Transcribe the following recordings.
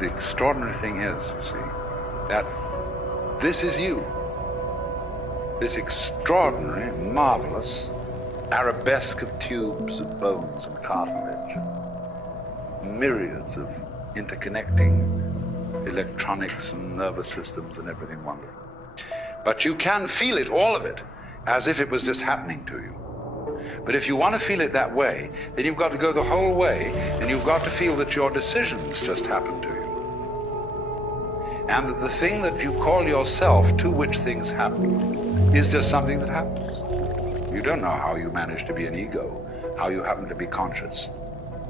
The extraordinary thing is, you see, that this is you. This extraordinary, marvelous arabesque of tubes, of bones and cartilage, myriads of interconnecting electronics and nervous systems and everything wonderful. But you can feel it, all of it, as if it was just happening to you. But if you want to feel it that way, then you've got to go the whole way, and you've got to feel that your decisions just happened to you. And that the thing that you call yourself, to which things happen, is just something that happens. You don't know how you managed to be an ego, how you happen to be conscious.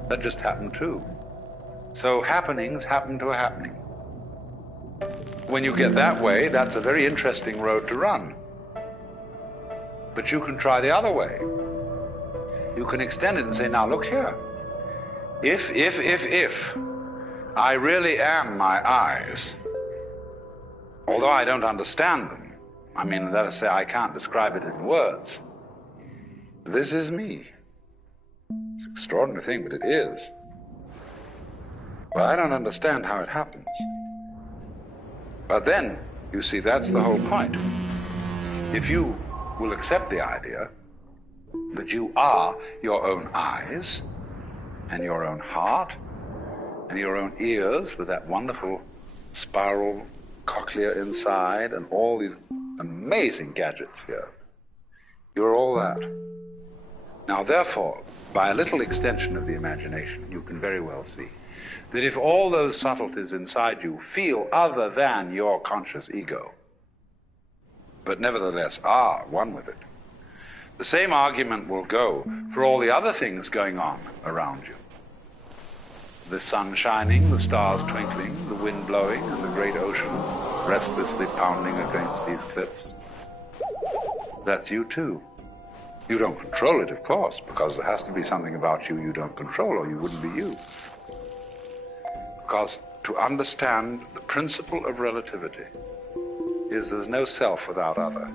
That just happened too. So happenings happen to a happening. When you get that way, that's a very interesting road to run. But you can try the other way. You can extend it and say, now look here. If I really am my eyes, although I don't understand them, I mean, let us say I can't describe it in words, this is me. It's an extraordinary thing, but it is. Well, I don't understand how it happens. But then, you see, that's the whole point. If you will accept the idea that you are your own eyes and your own heart and your own ears with that wonderful spiral cochlea inside and all these amazing gadgets here, you're all that. Now, therefore, by a little extension of the imagination, you can very well see that if all those subtleties inside you feel other than your conscious ego, but nevertheless are one with it, the same argument will go for all the other things going on around you. The sun shining, the stars twinkling, the wind blowing, and the great ocean restlessly pounding against these cliffs. That's you too. You don't control it, of course, because there has to be something about you you don't control, or you wouldn't be you. Because to understand the principle of relativity is there's no self without other.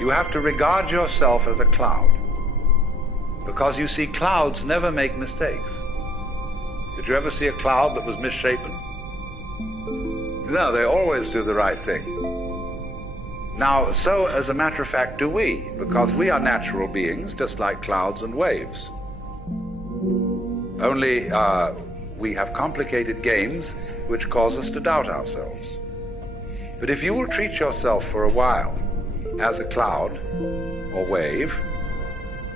You have to regard yourself as a cloud, because you see, clouds never make mistakes. Did you ever see a cloud that was misshapen? No, they always do the right thing. Now, so as a matter of fact do we, because we are natural beings just like clouds and waves. Only we have complicated games which cause us to doubt ourselves. But if you will treat yourself for a while as a cloud or wave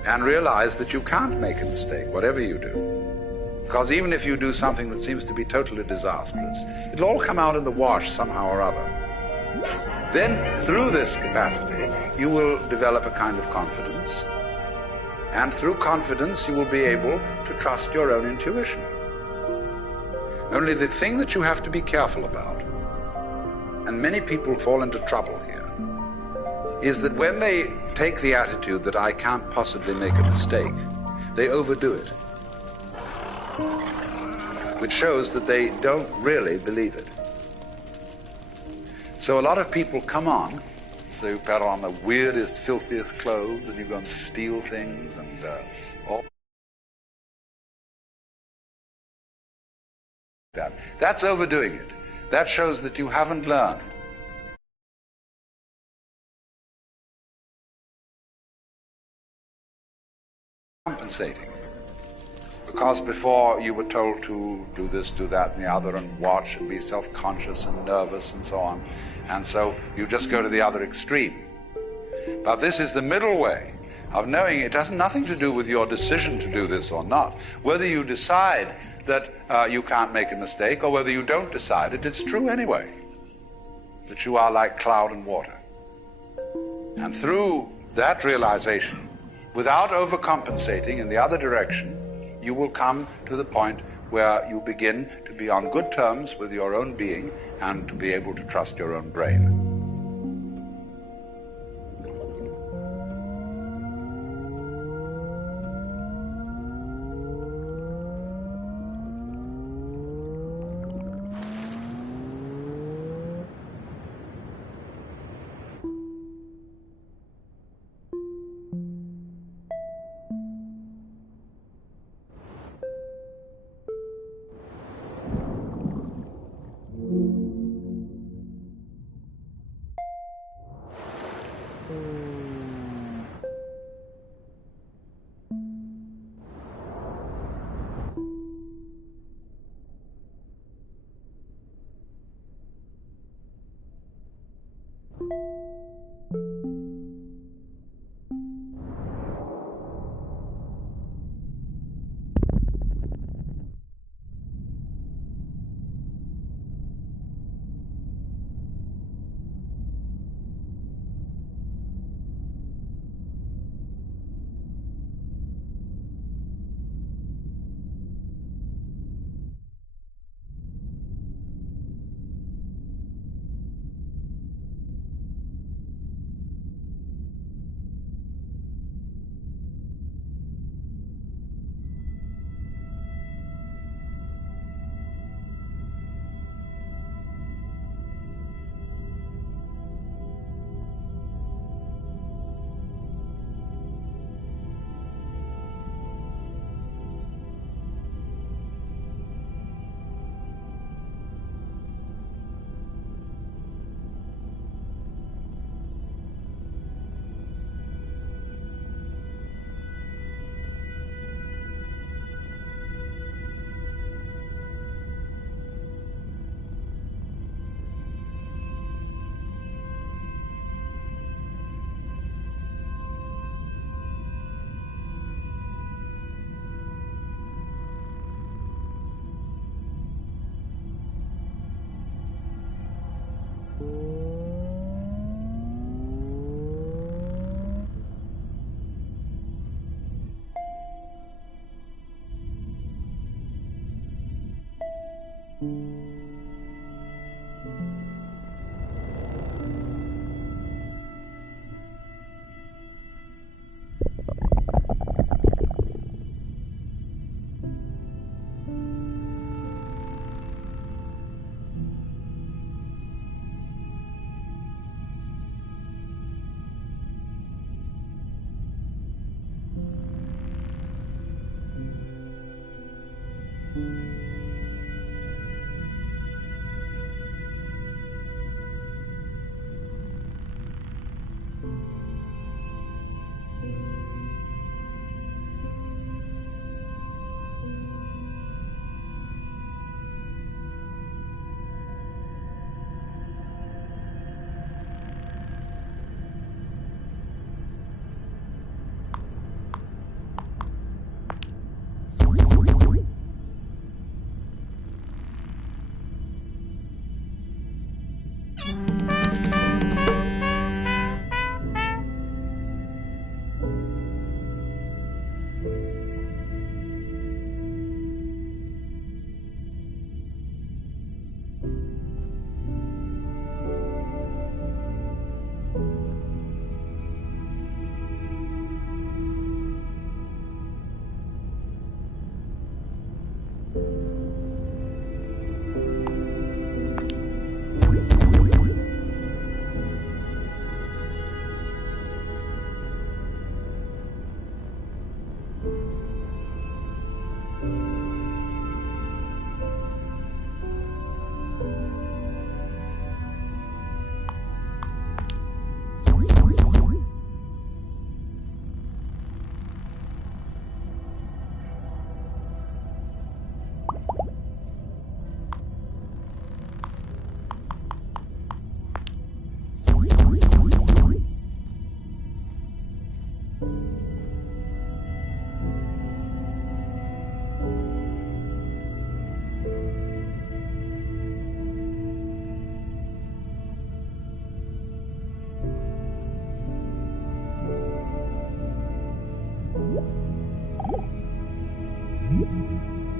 and realize that you can't make a mistake, whatever you do, because even if you do something that seems to be totally disastrous, it'll all come out in the wash somehow or other. Then, through this capacity, you will develop a kind of confidence. And through confidence, you will be able to trust your own intuition. Only the thing that you have to be careful about, and many people fall into trouble here, is that when they take the attitude that I can't possibly make a mistake, they overdo it, which shows that they don't really believe it. So a lot of people come on, so you put on the weirdest, filthiest clothes, and you go and steal things, and all that. That's overdoing it. That shows that you haven't learned. Compensating. Because before you were told to do this, do that, and the other, and watch, and be self-conscious and nervous, and so on. And so you just go to the other extreme. But this is the middle way of knowing it has nothing to do with your decision to do this or not. Whether you decide that you can't make a mistake, or whether you don't decide it, it's true anyway. That you are like cloud and water. And through that realization, without overcompensating in the other direction, you will come to the point where you begin to be on good terms with your own being and to be able to trust your own brain.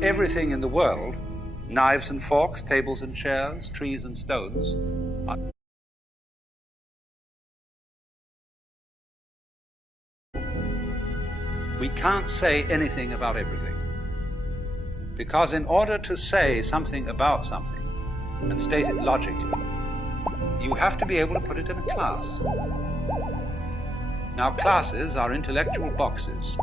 Everything in the world, knives and forks, tables and chairs, trees and stones, we can't say anything about everything. Because in order to say something about something and state it logically, you have to be able to put it in a class. Now, classes are intellectual boxes.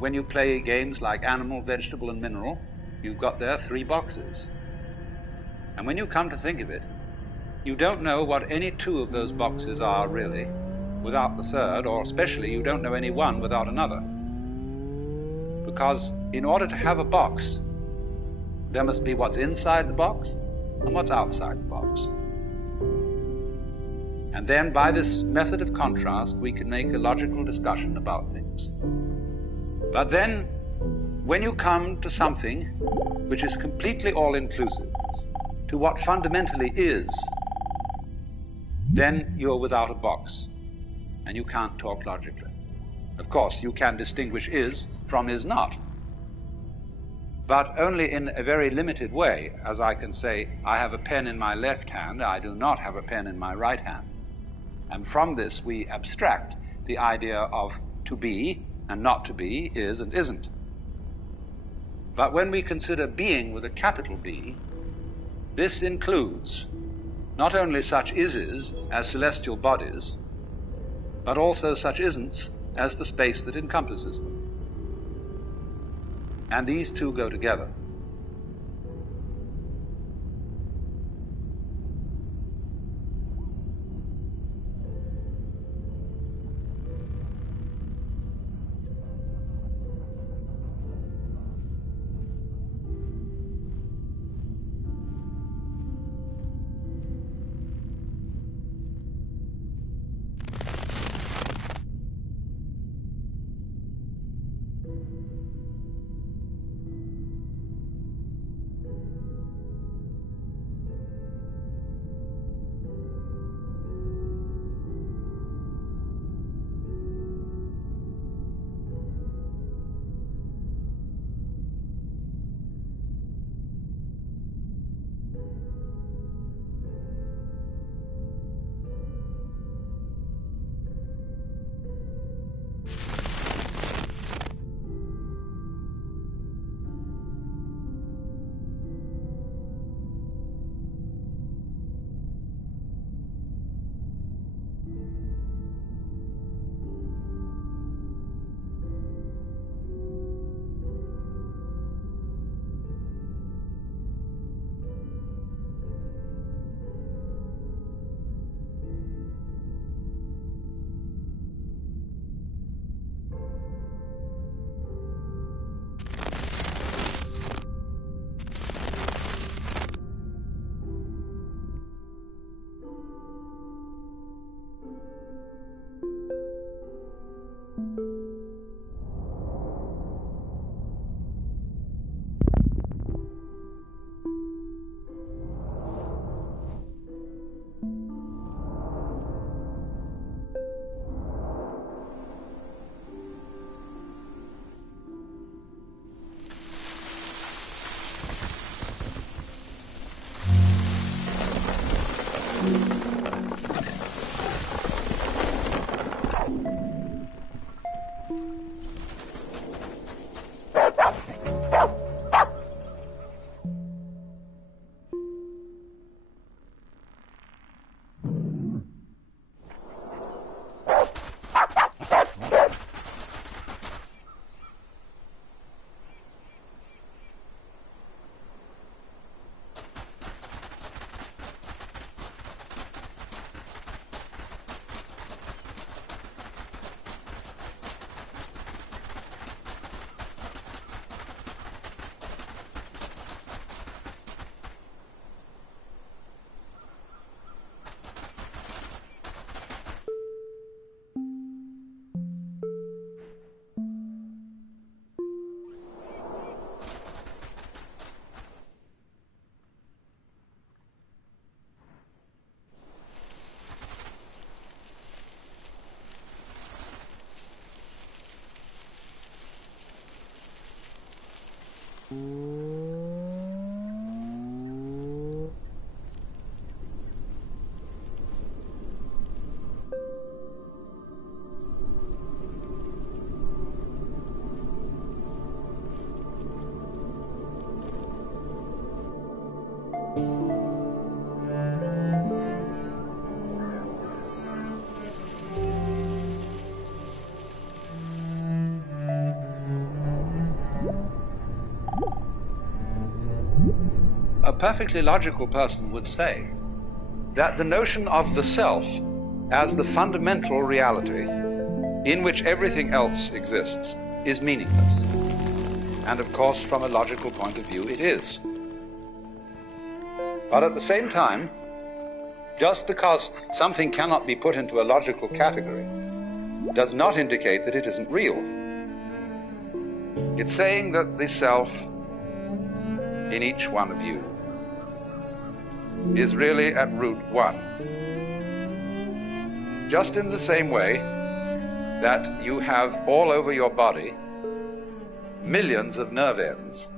When you play games like animal, vegetable, and mineral, you've got there 3 boxes. And when you come to think of it, you don't know what any 2 of those boxes are really without the third, or especially you don't know any one without another. Because in order to have a box, there must be what's inside the box and what's outside the box. And then by this method of contrast, we can make a logical discussion about things. But then, when you come to something which is completely all-inclusive, to what fundamentally is, then you're without a box, and you can't talk logically. Of course, you can distinguish is from is not, but only in a very limited way, as I can say, I have a pen in my left hand, I do not have a pen in my right hand. And from this we abstract the idea of to be and not to be, is and isn't. But when we consider being with a capital B, this includes not only such is as celestial bodies, but also such isn'ts as the space that encompasses them. And these 2 go together. A perfectly logical person would say that the notion of the self as the fundamental reality in which everything else exists is meaningless. And of course, from a logical point of view, it is. But at the same time, just because something cannot be put into a logical category does not indicate that it isn't real. It's saying that the self in each one of you is really at root one. Just in the same way that you have all over your body millions of nerve ends.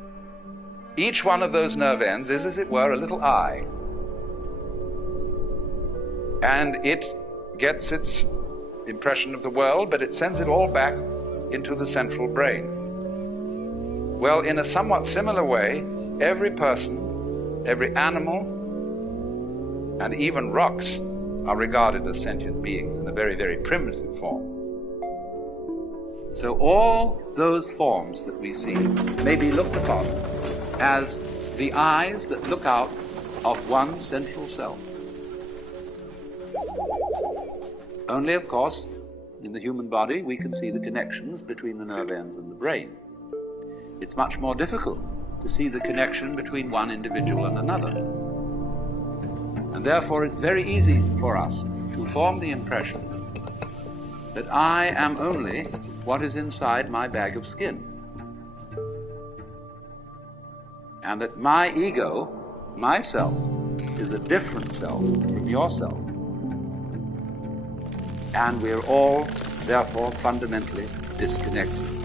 Each one of those nerve ends is, as it were, a little eye. And it gets its impression of the world, but it sends it all back into the central brain. Well, in a somewhat similar way, every person, every animal, and even rocks are regarded as sentient beings in a very, very primitive form. So all those forms that we see may be looked upon as the eyes that look out of one central self. Only, of course, in the human body we can see the connections between the nerve ends and the brain. It's much more difficult to see the connection between one individual and another. And therefore it's very easy for us to form the impression that I am only what is inside my bag of skin. And that my ego, myself, is a different self from yourself. And we're all, therefore, fundamentally disconnected.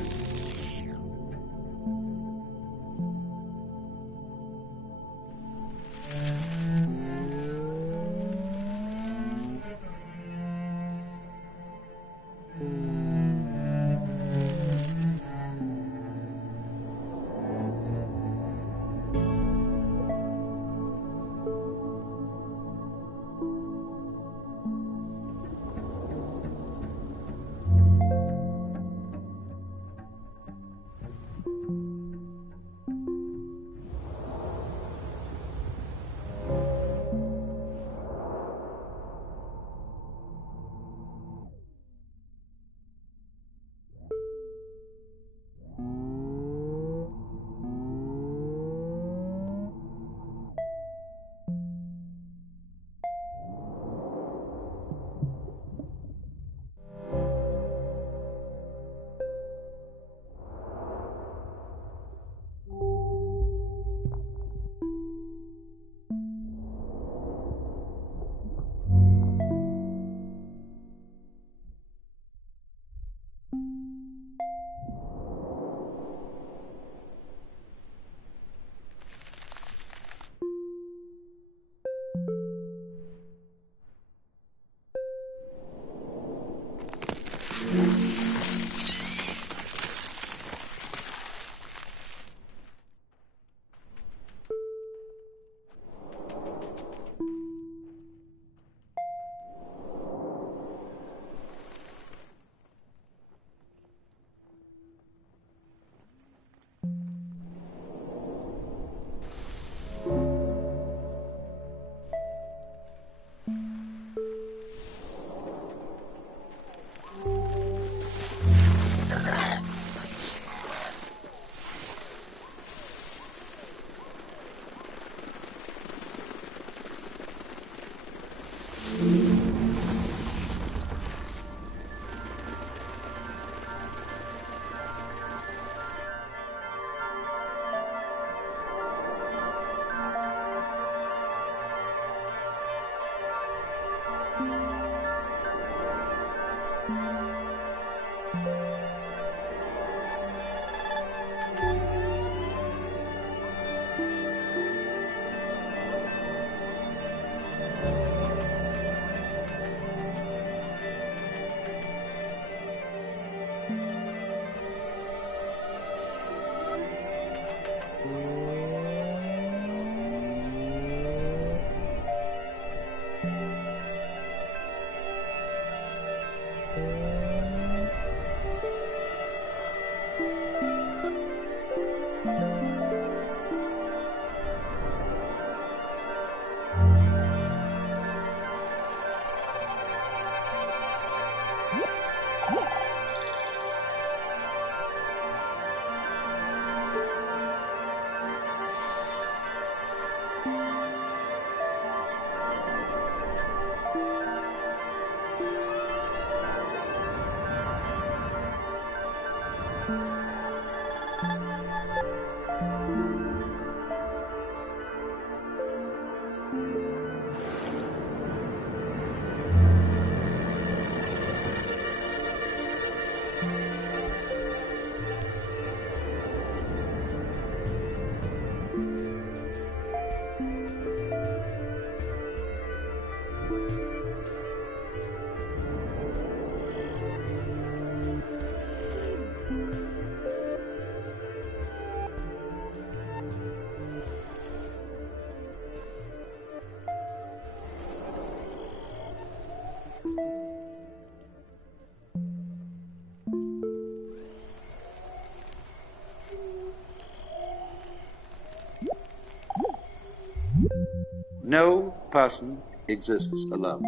No person exists alone.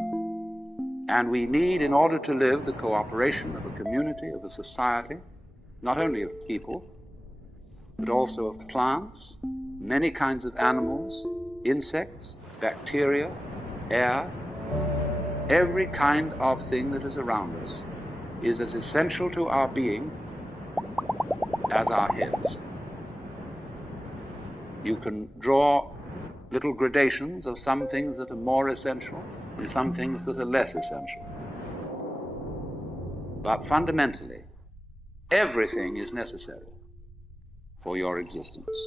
And we need, in order to live, the cooperation of a community, of a society, not only of people, but also of plants, many kinds of animals, insects, bacteria, air. Every kind of thing that is around us is as essential to our being as our heads. You can draw little gradations of some things that are more essential and some things that are less essential. But fundamentally, everything is necessary for your existence.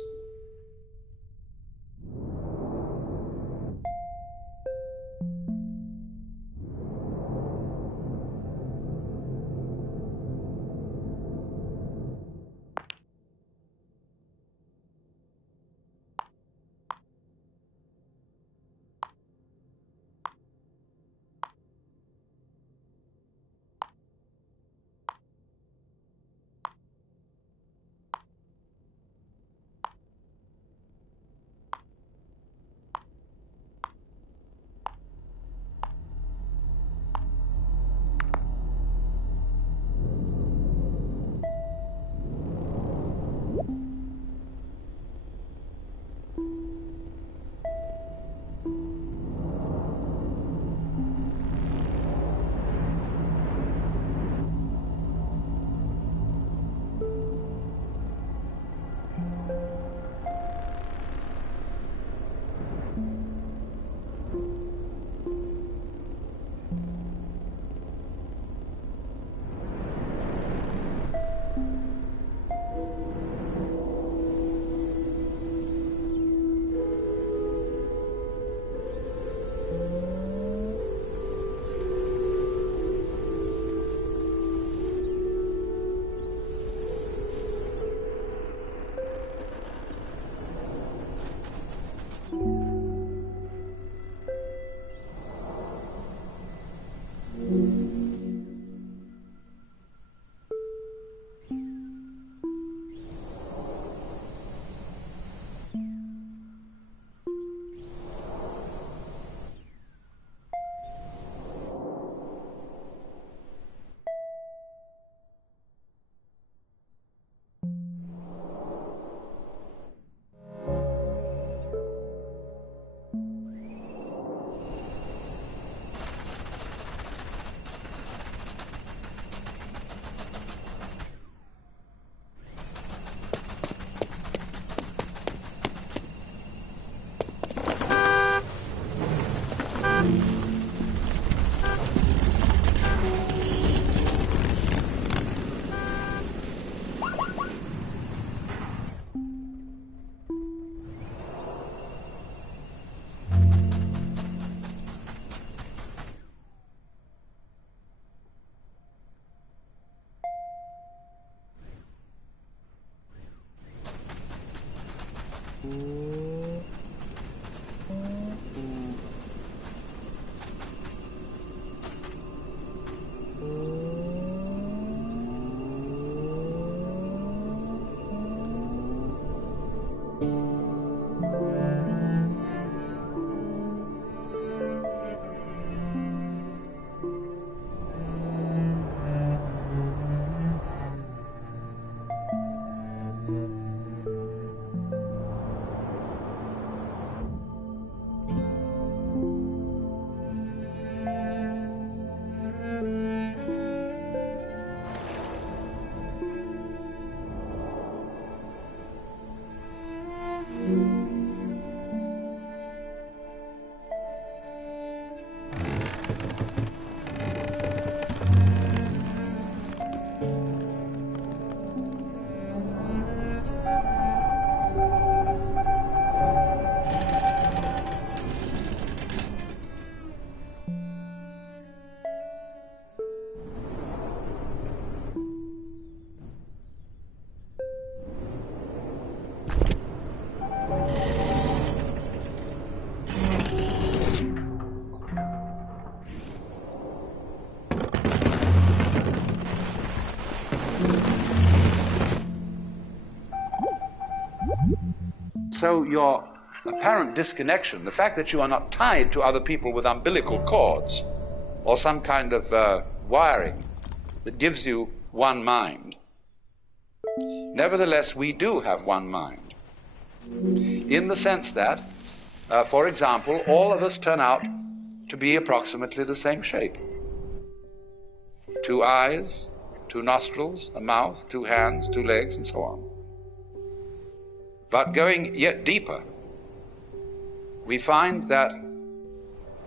So your apparent disconnection, the fact that you are not tied to other people with umbilical cords or some kind of wiring that gives you one mind. Nevertheless, we do have one mind, in the sense that, for example, all of us turn out to be approximately the same shape. 2 eyes, 2 nostrils, a mouth, 2 hands, 2 legs, and so on. But going yet deeper, we find that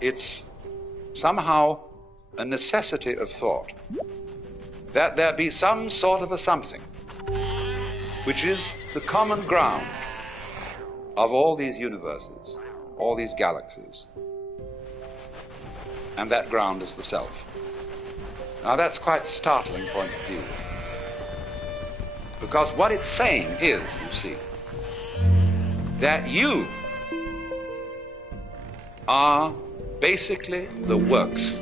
it's somehow a necessity of thought that there be some sort of a something which is the common ground of all these universes, all these galaxies. And that ground is the self. Now that's quite a startling point of view, because what it's saying is, you see, that you are basically the works.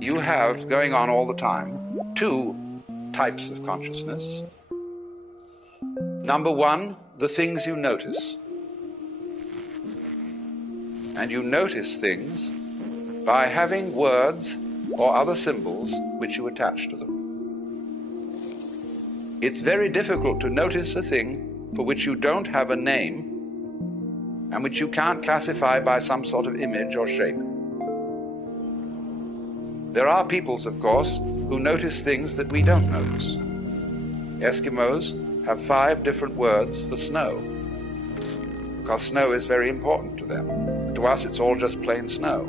You have, going on all the time, two types of consciousness. Number one, the things you notice. And you notice things by having words or other symbols which you attach to them. It's very difficult to notice a thing for which you don't have a name and which you can't classify by some sort of image or shape. There are peoples, of course, who notice things that we don't notice. Eskimos have 5 different words for snow, because snow is very important to them. To us, it's all just plain snow.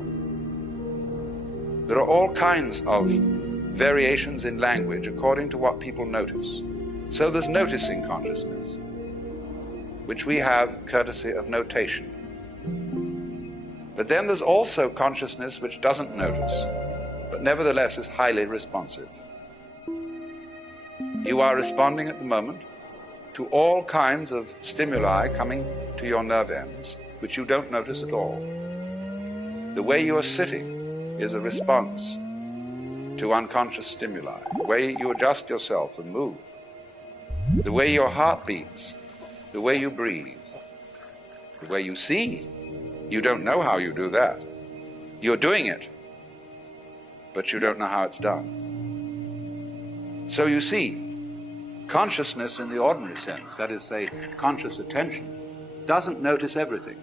There are all kinds of variations in language according to what people notice. So there's noticing consciousness, which we have courtesy of notation. But then there's also consciousness which doesn't notice, but nevertheless is highly responsive. You are responding at the moment to all kinds of stimuli coming to your nerve ends, which you don't notice at all. The way you are sitting is a response to unconscious stimuli. The way you adjust yourself and move, the way your heart beats, the way you breathe, the way you see. You don't know how you do that. You're doing it, but you don't know how it's done. So you see, consciousness in the ordinary sense, that is, say, conscious attention, doesn't notice everything.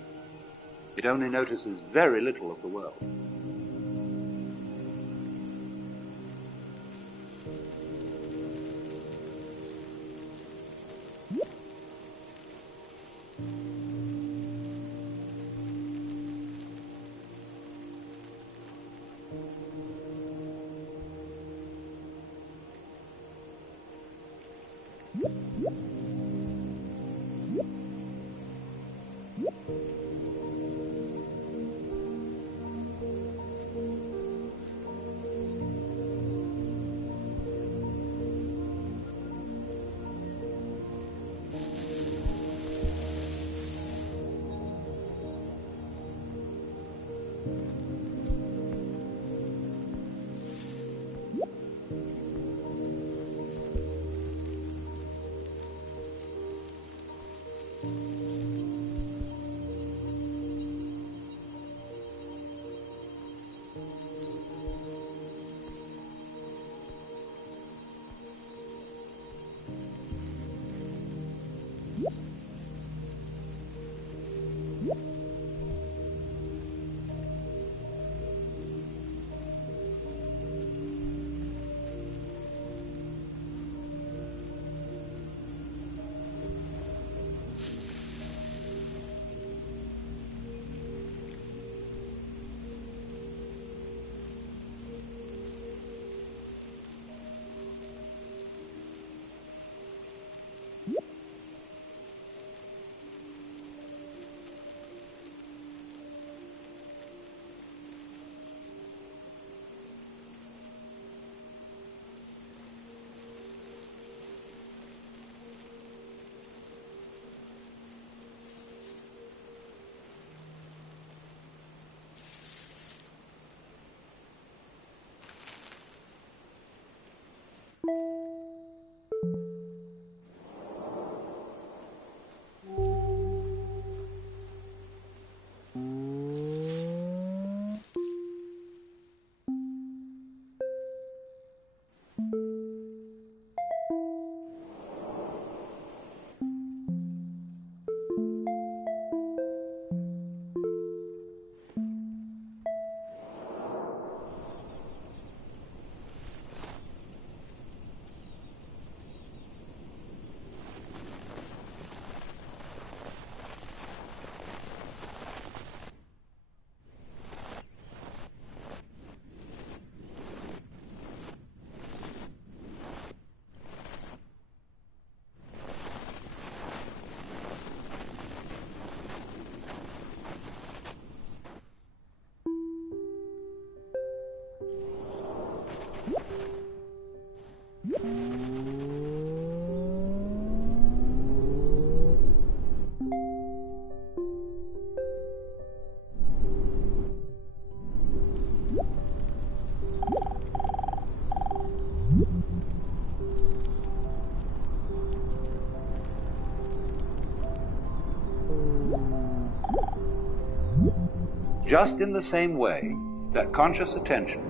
It only notices very little of the world. just in the same way that conscious attention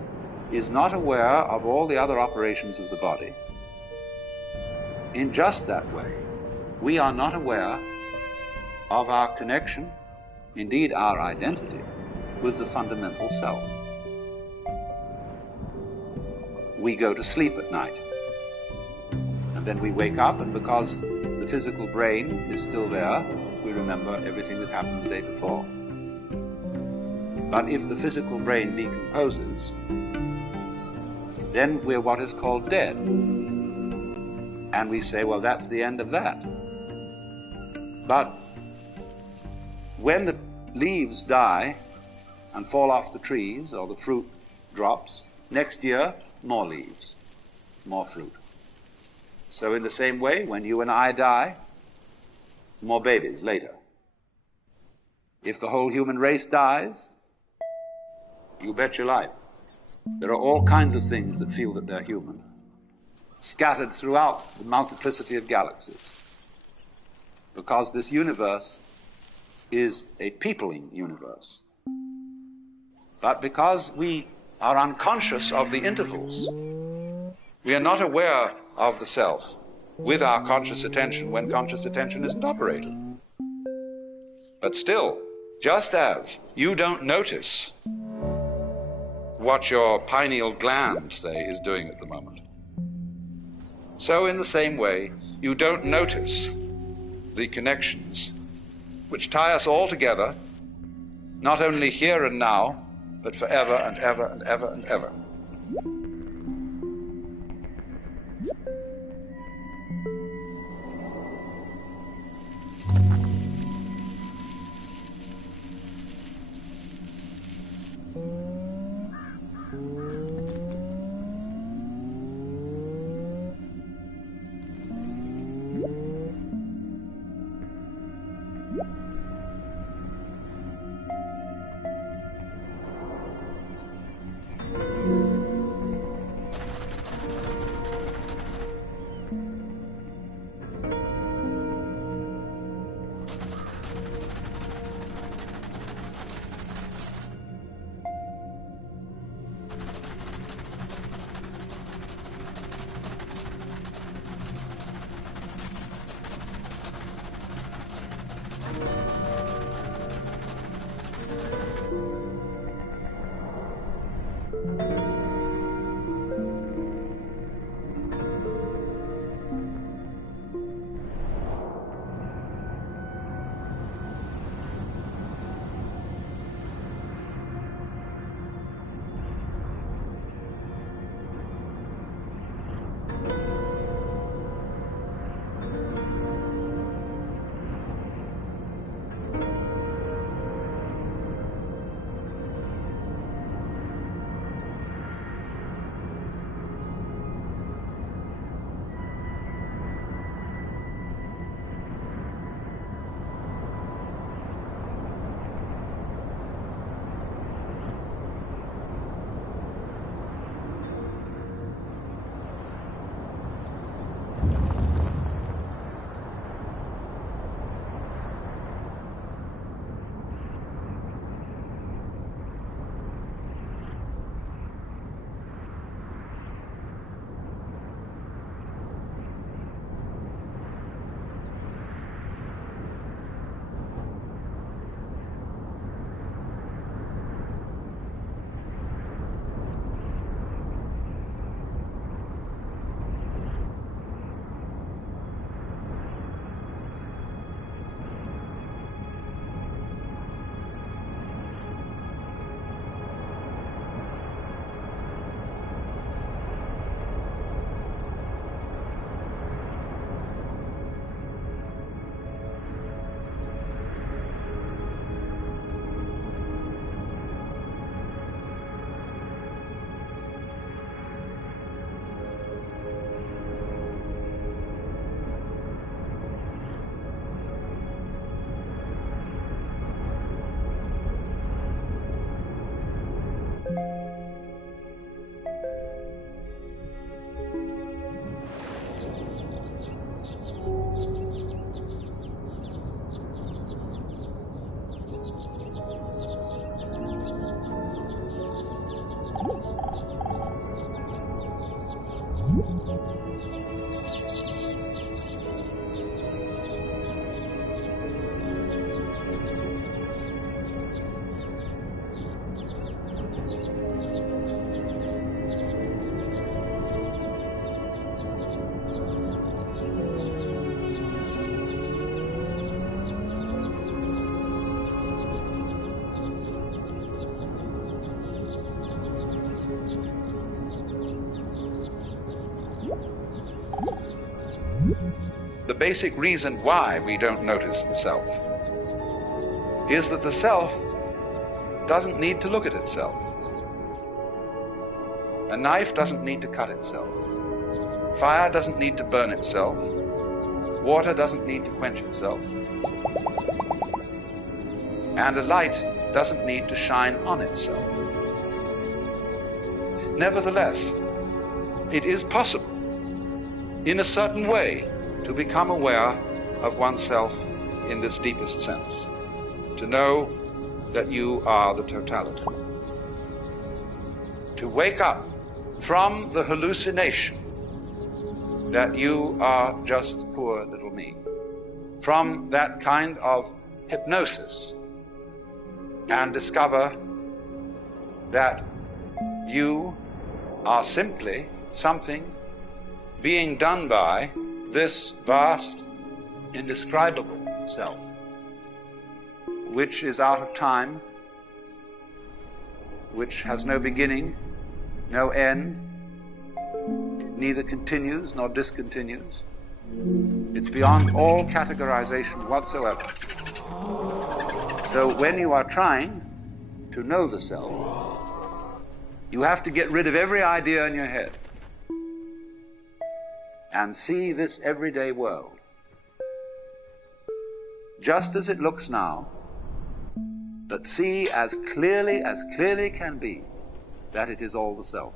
is not aware of all the other operations of the body, in just that way, we are not aware of our connection, indeed our identity, with the fundamental self. We go to sleep at night, and then we wake up, and because the physical brain is still there, we remember everything that happened the day before. But if the physical brain decomposes, then we're what is called dead. And we say, well, that's the end of that. But when the leaves die and fall off the trees, or the fruit drops, next year, more leaves, more fruit. So in the same way, when you and I die, more babies later. If the whole human race dies, you bet your life, there are all kinds of things that feel that they're human, scattered throughout the multiplicity of galaxies, because this universe is a peopling universe. But because we are unconscious of the intervals, we are not aware of the self with our conscious attention when conscious attention isn't operating. But still, just as you don't notice what your pineal gland, say, is doing at the moment, so in the same way, you don't notice the connections which tie us all together, not only here and now, but forever and ever and ever and ever. basic reason why we don't notice the self is that the self doesn't need to look at itself. A knife doesn't need to cut itself. Fire doesn't need to burn itself. Water doesn't need to quench itself. And a light doesn't need to shine on itself. Nevertheless, it is possible, in a certain way, to become aware of oneself in this deepest sense, to know that you are the totality, to wake up from the hallucination that you are just poor little me, from that kind of hypnosis, and discover that you are simply something being done by this vast, indescribable self, which is out of time, which has no beginning, no end, neither continues nor discontinues. It's beyond all categorization whatsoever. So when you are trying to know the self, you have to get rid of every idea in your head and see this everyday world just as it looks now, but see as clearly can be that it is all the self.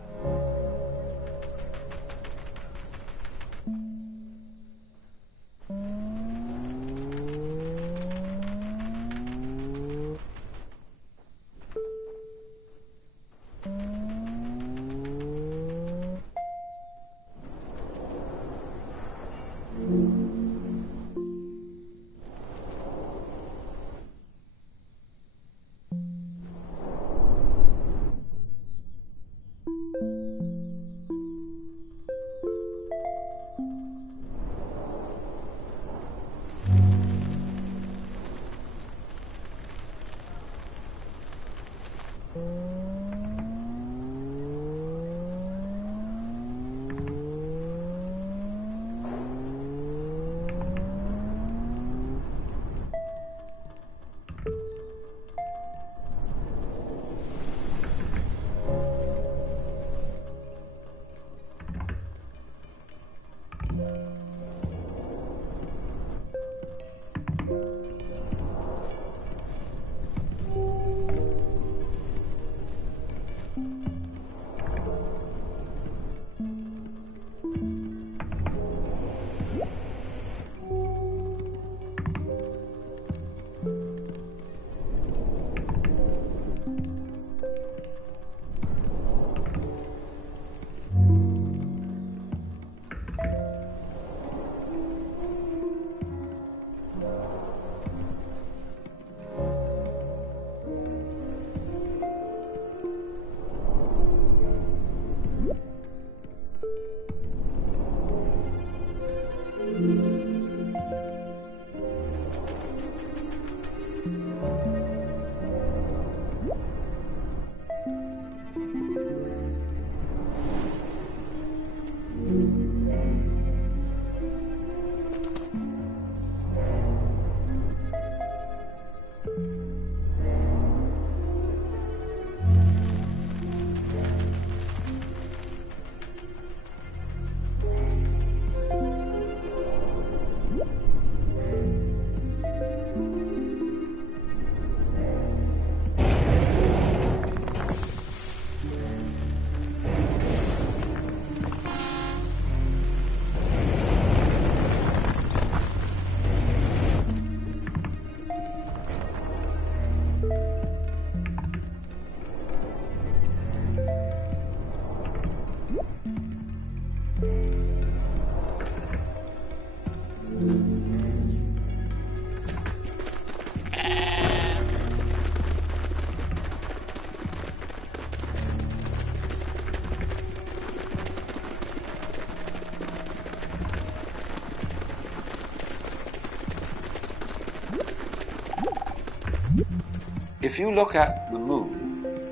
If you look at the moon,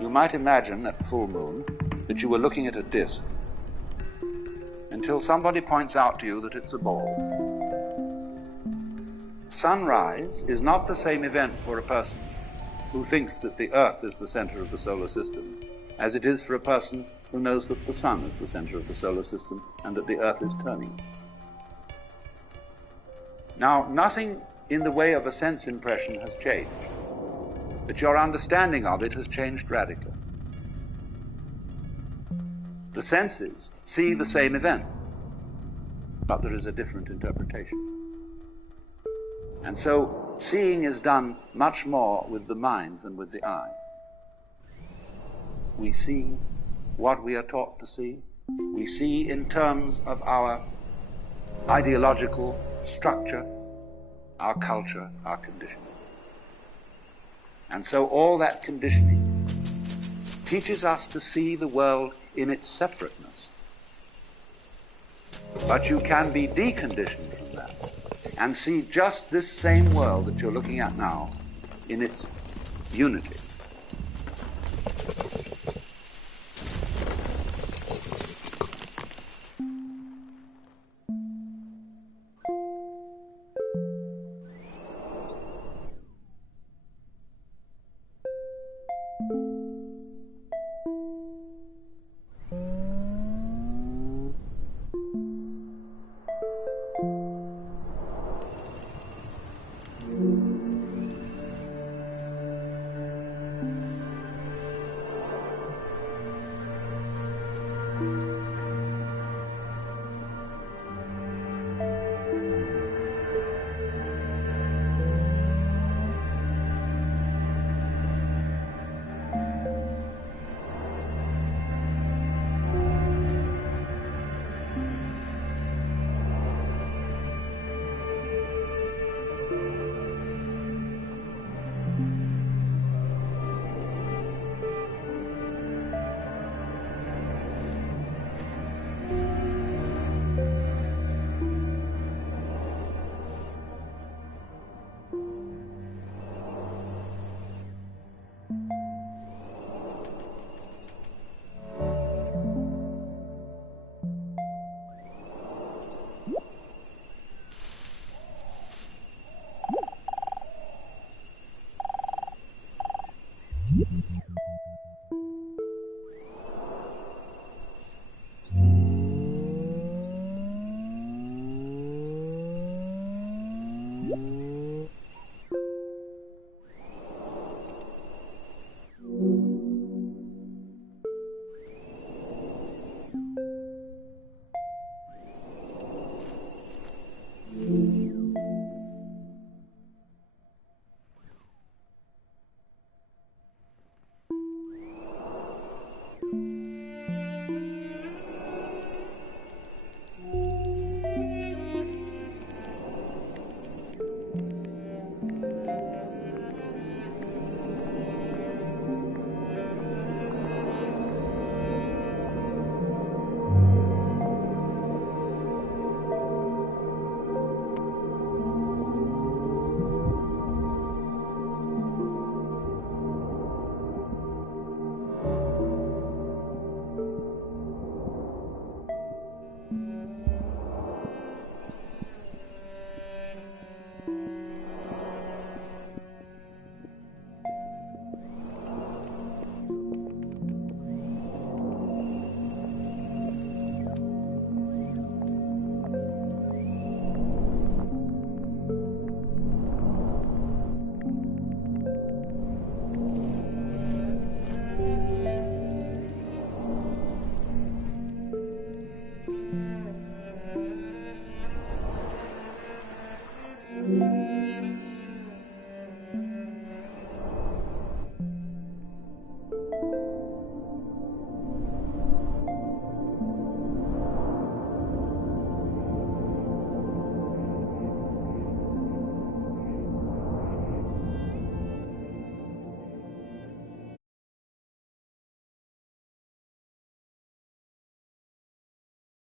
you might imagine at full moon that you were looking at a disk until somebody points out to you that it's a ball. sunrise is not the same event for a person who thinks that the Earth is the center of the solar system as it is for a person who knows that the sun is the center of the solar system and that the Earth is turning. Now, nothing in the way of a sense impression has changed, but your understanding of it has changed radically. The senses see the same event, but there is a different interpretation. And so seeing is done much more with the mind than with the eye. We see what we are taught to see. We see in terms of our ideological structure, our culture, our conditioning. And so all that conditioning teaches us to see the world in its separateness. But you can be deconditioned from that and see just this same world that you're looking at now in its unity. You